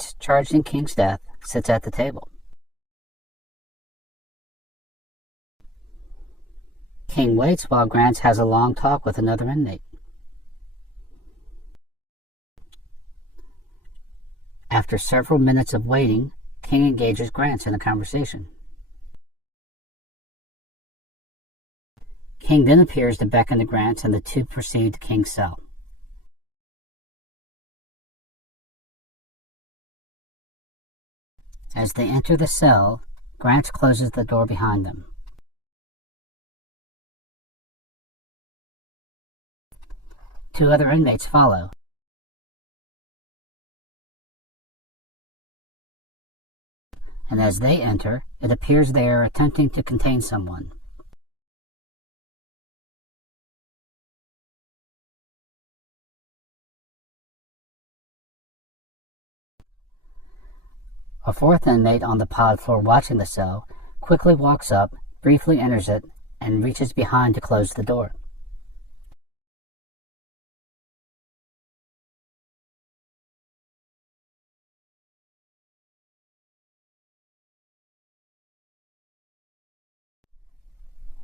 seconds charged in King's death, sits at the table. King waits while Grants has a long talk with another inmate. After several minutes of waiting, King engages Grants in a conversation. King then appears to beckon to Grants, and the two proceed to King's cell. As they enter the cell, Grants closes the door behind them. Two other inmates follow. And as they enter, it appears they are attempting to contain someone. A fourth inmate on the pod floor watching the cell quickly walks up, briefly enters it, and reaches behind to close the door.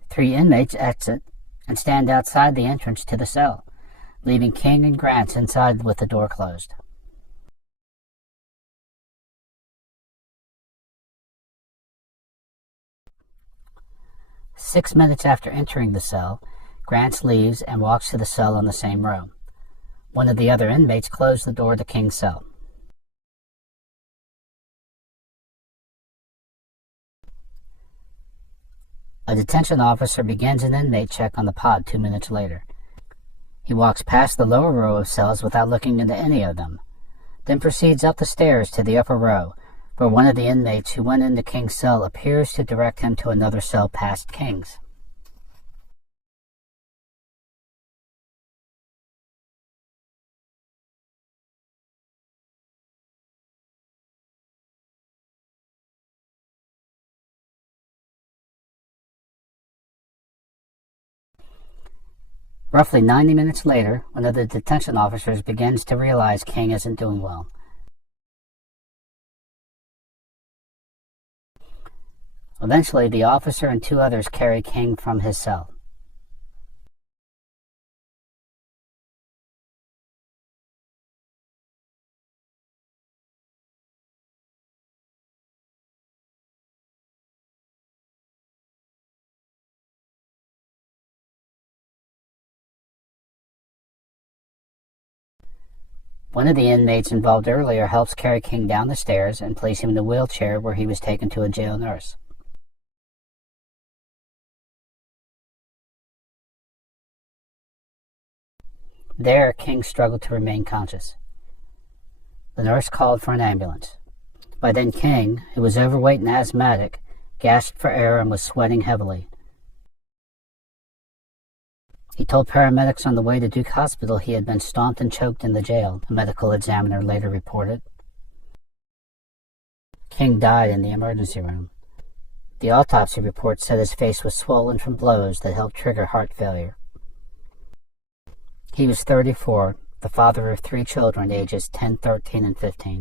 Three inmates exit and stand outside the entrance to the cell, leaving King and Grants inside with the door closed. Six minutes after entering the cell, Grants leaves and walks to the cell on the same row. One of the other inmates closed the door to King's cell. A detention officer begins an inmate check on the pod 2 minutes later. He walks past the lower row of cells without looking into any of them, then proceeds up the stairs to the upper row, where one of the inmates who went into King's cell appears to direct him to another cell past King's. Roughly 90 minutes later, one of the detention officers begins to realize King isn't doing well. Eventually, the officer and two others carry King from his cell. One of the inmates involved earlier helps carry King down the stairs and place him in a wheelchair, where he was taken to a jail nurse. There, King struggled to remain conscious. The nurse called for an ambulance. By then, King, who was overweight and asthmatic, gasped for air and was sweating heavily. He told paramedics on the way to Duke Hospital he had been stomped and choked in the jail, a medical examiner later reported. King died in the emergency room. The autopsy report said his face was swollen from blows that helped trigger heart failure. He was 34, the father of 3 children ages 10, 13, and 15.